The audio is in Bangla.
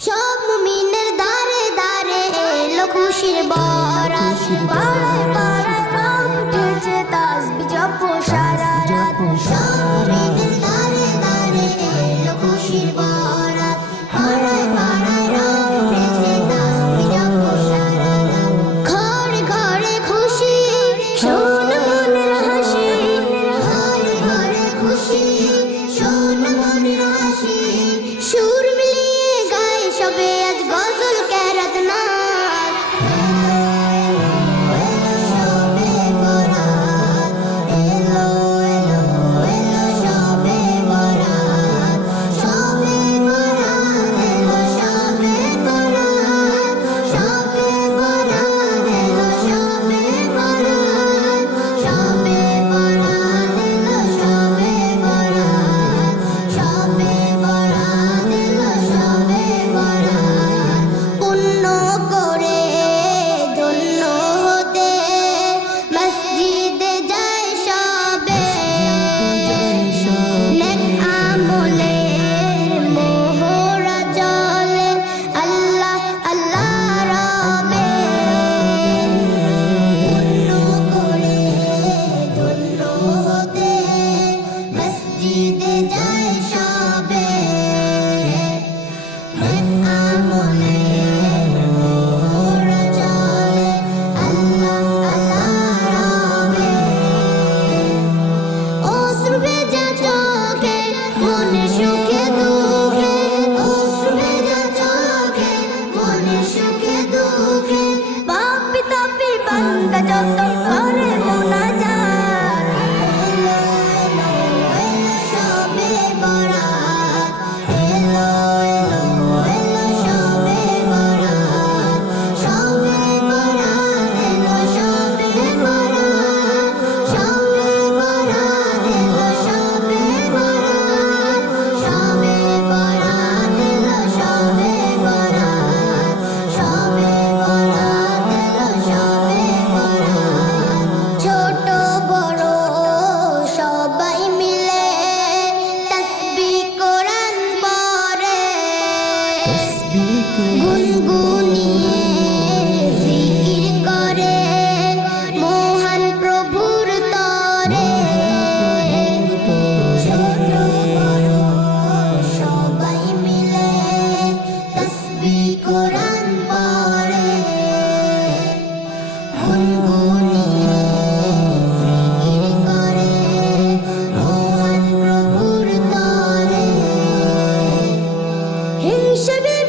সব মুমিনের দারে দারে এলো খুশির বরাত তসবিহ গুনগুনিয়ে işe